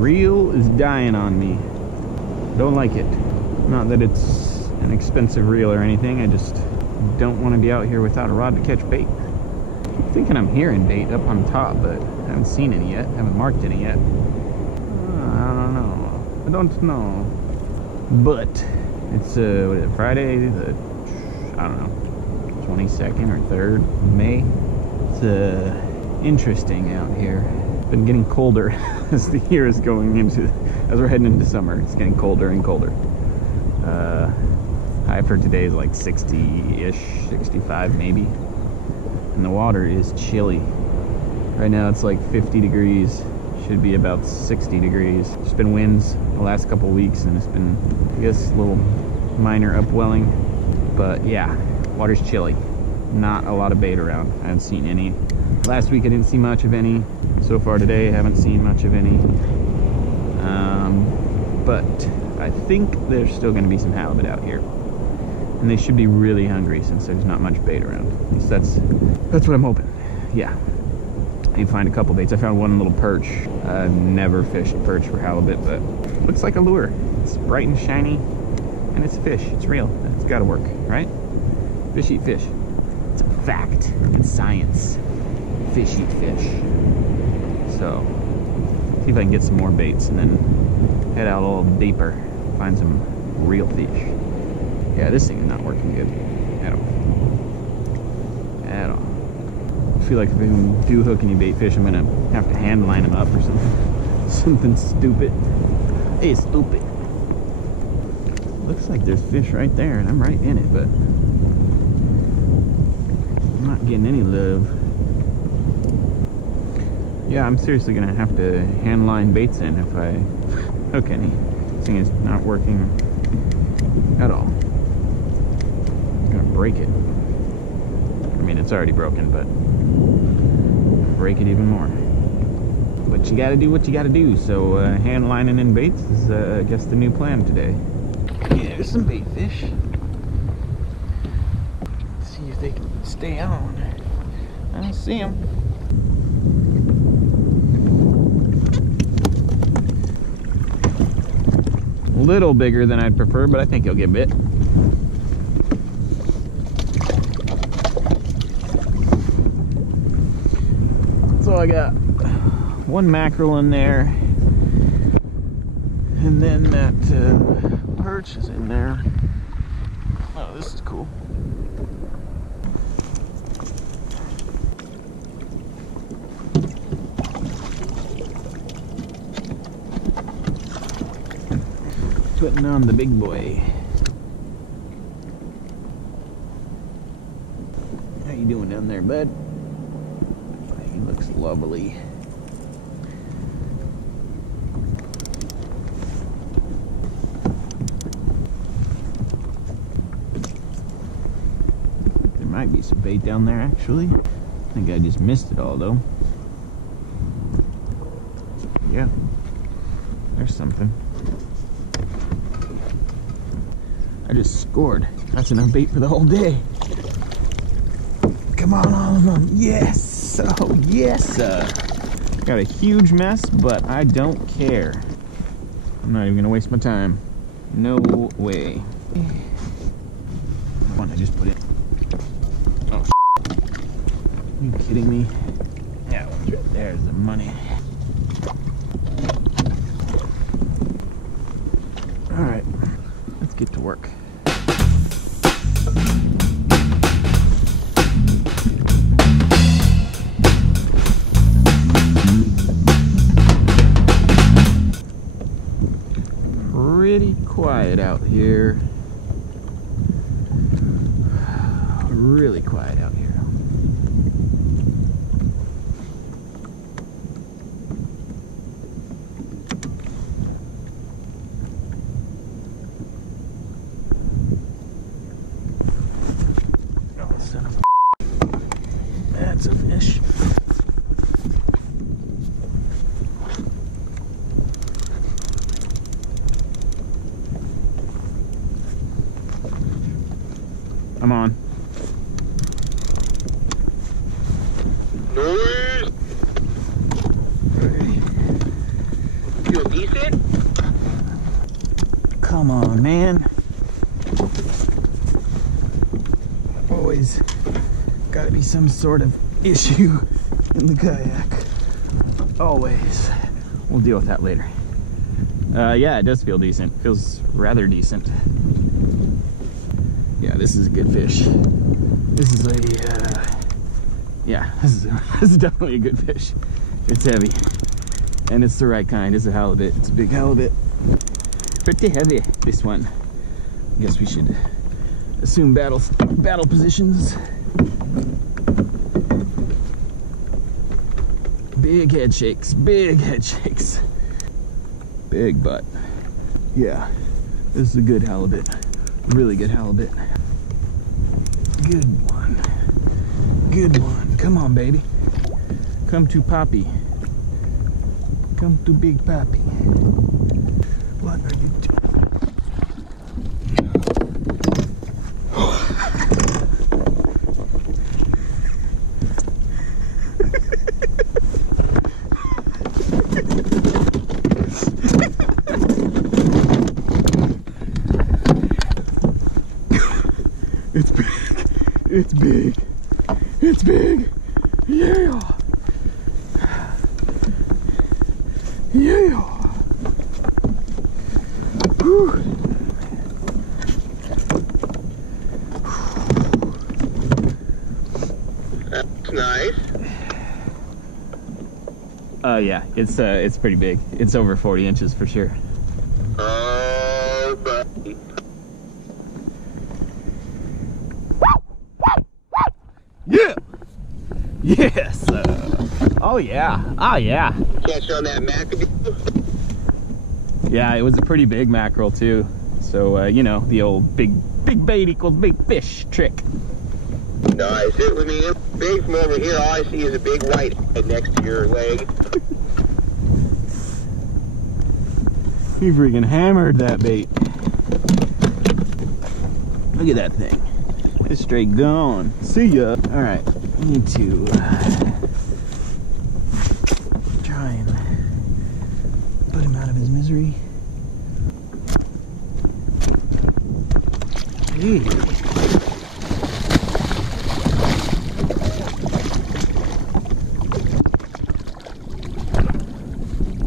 reel is dying on me. Don't like it. Not that it's an expensive reel or anything, I just don't want to be out here without a rod to catch bait. I'm thinking I'm hearing bait up on top, but I haven't seen any yet, haven't marked any yet. I don't know. But it's what is it, Friday the, I don't know, 22nd or 3rd of May. It's interesting out here. It's been getting colder as the year is going into, as we're heading into summer. It's getting colder and colder. High for today is like 60-ish, 65 maybe. And the water is chilly. Right now it's like 50 degrees. Should be about 60 degrees. There's been winds the last couple weeks and it's been, I guess, a little minor upwelling. But yeah, water's chilly. Not a lot of bait around. I haven't seen any. Last week I didn't see much of any. So far today I haven't seen much of any. But I think there's still going to be some halibut out here. And they should be really hungry since there's not much bait around. At least that's what I'm hoping. Yeah. I need to find a couple baits. I found one little perch. I've never fished perch for halibut, but it looks like a lure. It's bright and shiny, and it's a fish. It's real. It's got to work, right? Fish eat fish. It's a fact. It's science. Fish eat fish. So, see if I can get some more baits and then head out a little deeper, find some real fish. Yeah, this thing is not working good at all. At all. I feel like if I do hook any bait fish, I'm gonna have to hand line them up or something. Something stupid. Hey, stupid. Looks like there's fish right there, and I'm right in it, but I'm not getting any love. Yeah, I'm seriously gonna have to hand line baits in if I hook any. This thing is not working at all. I'm gonna break it. I mean, it's already broken, but break it even more. But you gotta do what you gotta do, so hand lining in baits is, I guess, the new plan today. Yeah, there's some bait fish. Let's see if they can stay on. I don't see them. A little bigger than I'd prefer, but I think he'll get bit. So I got one mackerel in there, and then that perch is in there. Oh, this is cool. Putting on the big boy. How you doing down there, bud? He looks lovely. There might be some bait down there, actually. I think I just missed it all, though. Yeah, there's something. I just scored. That's enough bait for the whole day. Come on, all of them. Yes! Oh, yes! Got a huge mess, but I don't care. I'm not even gonna waste my time. No way. One I just put in. Oh, are you kidding me? Yeah, there's the money. Alright, let's get to work. Pretty quiet out here. Really quiet out here. Oh, son of a... That's a fish. Come on. man. Always gotta be some sort of issue in the kayak. Always. We'll deal with that later. Yeah, it does feel decent. Feels rather decent. Yeah, this is a good fish. This is a, yeah, this is definitely a good fish. It's heavy. And it's the right kind. It's a halibut. It's a big halibut. Pretty heavy, this one. I guess we should assume battle positions. Big head shakes, big head shakes. Big butt. Yeah, this is a good halibut. Really good halibut. Good one. Good one. Come on, baby. Come to Poppy. Come to Big Poppy. What are you doing? It's big. It's big. It's big. Yeah. Yeah. Whew. That's nice. Yeah, it's pretty big. It's over 40 inches for sure. Oh, buddy. Yeah. Yes. Oh yeah. Oh yeah. Catch on that mackerel. Yeah, it was a pretty big mackerel too. So you know, the old big bait equals big fish trick. Nice. I mean, it's big from over here. All I see is a big white head next to your leg. He freaking hammered that bait. Look at that thing. It's straight gone. See ya. All right, need to try and put him out of his misery. Hey.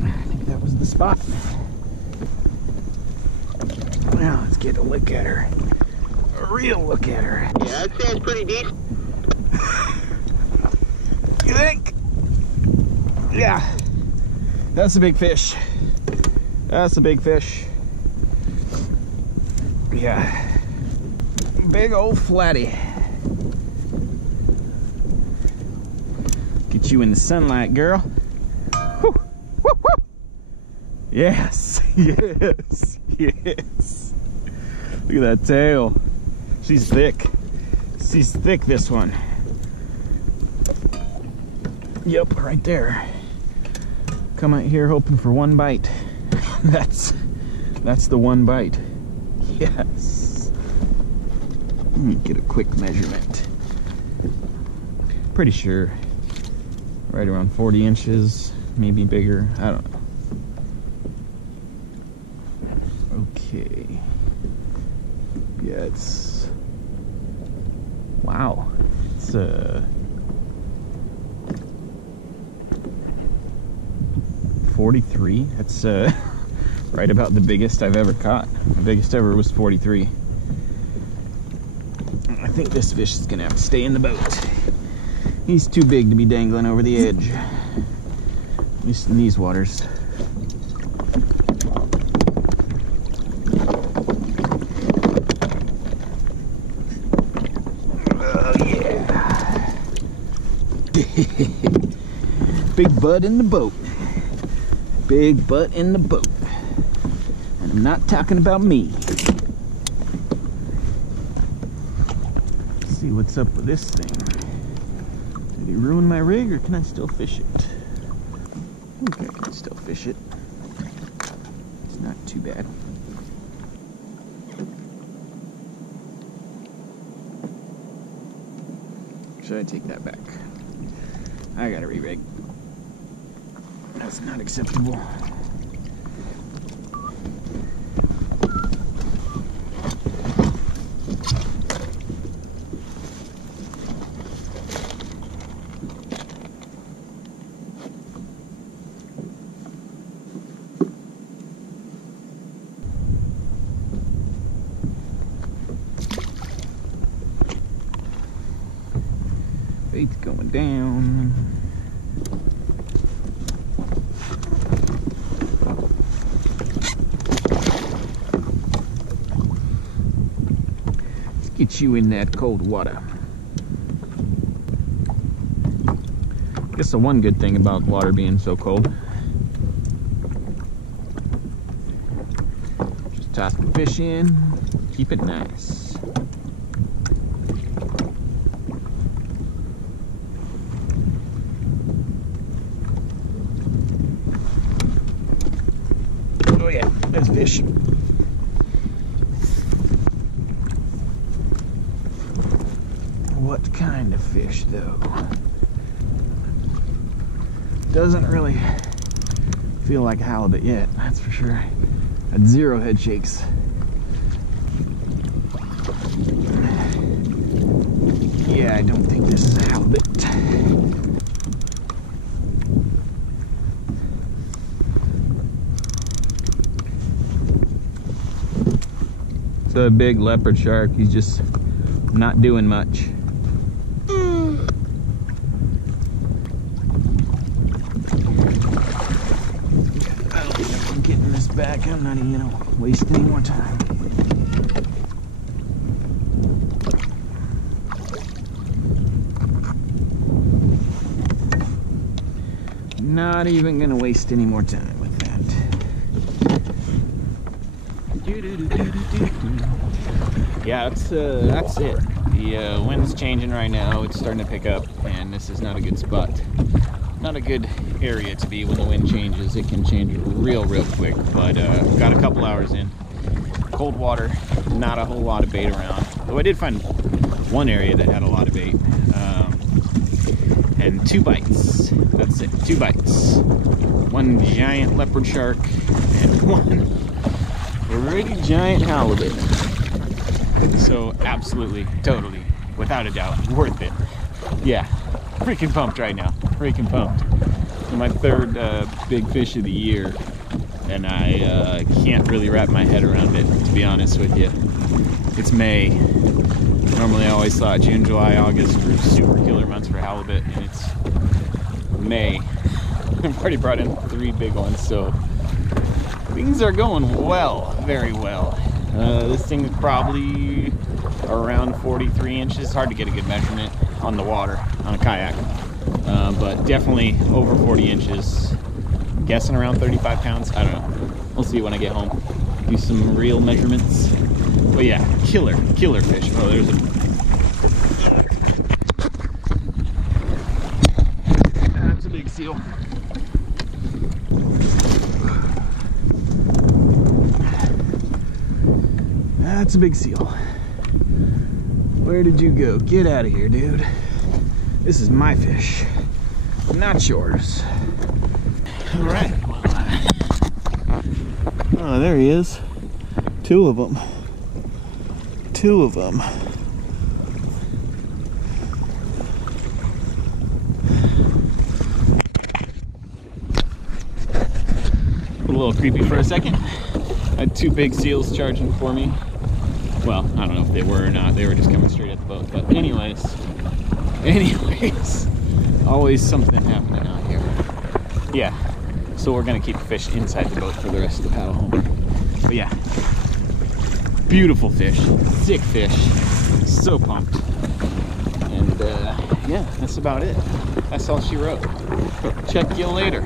I think that was the spot. Now let's get a look at her. A real look at her. Yeah, I'd say it's pretty decent. You think? Yeah. That's a big fish. That's a big fish. Yeah. Big old flatty. Get you in the sunlight, girl. Woo. Woo, woo. Yes. Yes. Yes. Look at that tail. She's thick. She's thick, this one. Yep, right there. Come out here hoping for one bite. That's the one bite. Yes. Let me get a quick measurement. Pretty sure right around 40 inches, maybe bigger. I don't know. Okay. Yeah, it's, wow. It's 43. That's right about the biggest I've ever caught. My biggest ever was 43. I think this fish is gonna have to stay in the boat. He's too big to be dangling over the edge. At least in these waters. Oh yeah. Big butt in the boat. Big butt in the boat. And I'm not talking about me. Let's see what's up with this thing. Did he ruin my rig, or can I still fish it? I think I can still fish it. It's not too bad. Should I take that back? I gotta re-rig. That's not acceptable. Bait's going down. Let's get you in that cold water. I guess the one good thing about water being so cold, just toss the fish in, keep it nice. Oh yeah, there's fish. What kind of fish though? Doesn't really feel like halibut yet, that's for sure. At 0 head shakes. Yeah, I don't think this is a halibut. It's a big leopard shark. He's just not doing much. Getting this back, I'm not even gonna waste any more time. Not even gonna waste any more time with that. Yeah, that's it. The wind's changing right now. It's starting to pick up, and this is not a good spot. Not a good area to be when the wind changes. It can change real quick, but got a couple hours in. Cold water, not a whole lot of bait around. Though I did find one area that had a lot of bait. And 2 bites. That's it, 2 bites. 1 giant leopard shark and 1 pretty giant halibut. So absolutely, totally, without a doubt, worth it. Yeah. Freaking pumped right now. Freaking pumped. So my 3rd big fish of the year, and I can't really wrap my head around it, to be honest with you. It's May. Normally I always thought June, July, August were super killer months for halibut, and it's May. I've already brought in 3 big ones, so things are going well, very well. This thing is probably around 43 inches. Hard to get a good measurement on the water on a kayak, but definitely over 40 inches. I'm guessing around 35 pounds. I don't know. We'll see when I get home. Do some real measurements. But yeah, killer fish. Oh, there's a. That's a big seal. That's a big seal. Where did you go? Get out of here, dude. This is my fish, not yours. All right. Oh, there he is. 2 of them. 2 of them. A little creepy for a second. I had 2 big seals charging for me. Well, I don't know if they were or not. They were just coming straight at the boat. But anyways, always something happening out here. Yeah, so we're gonna keep the fish inside the boat for the rest of the paddle home. But yeah, beautiful fish, sick fish, so pumped. And yeah, that's about it. That's all she wrote. Check you later.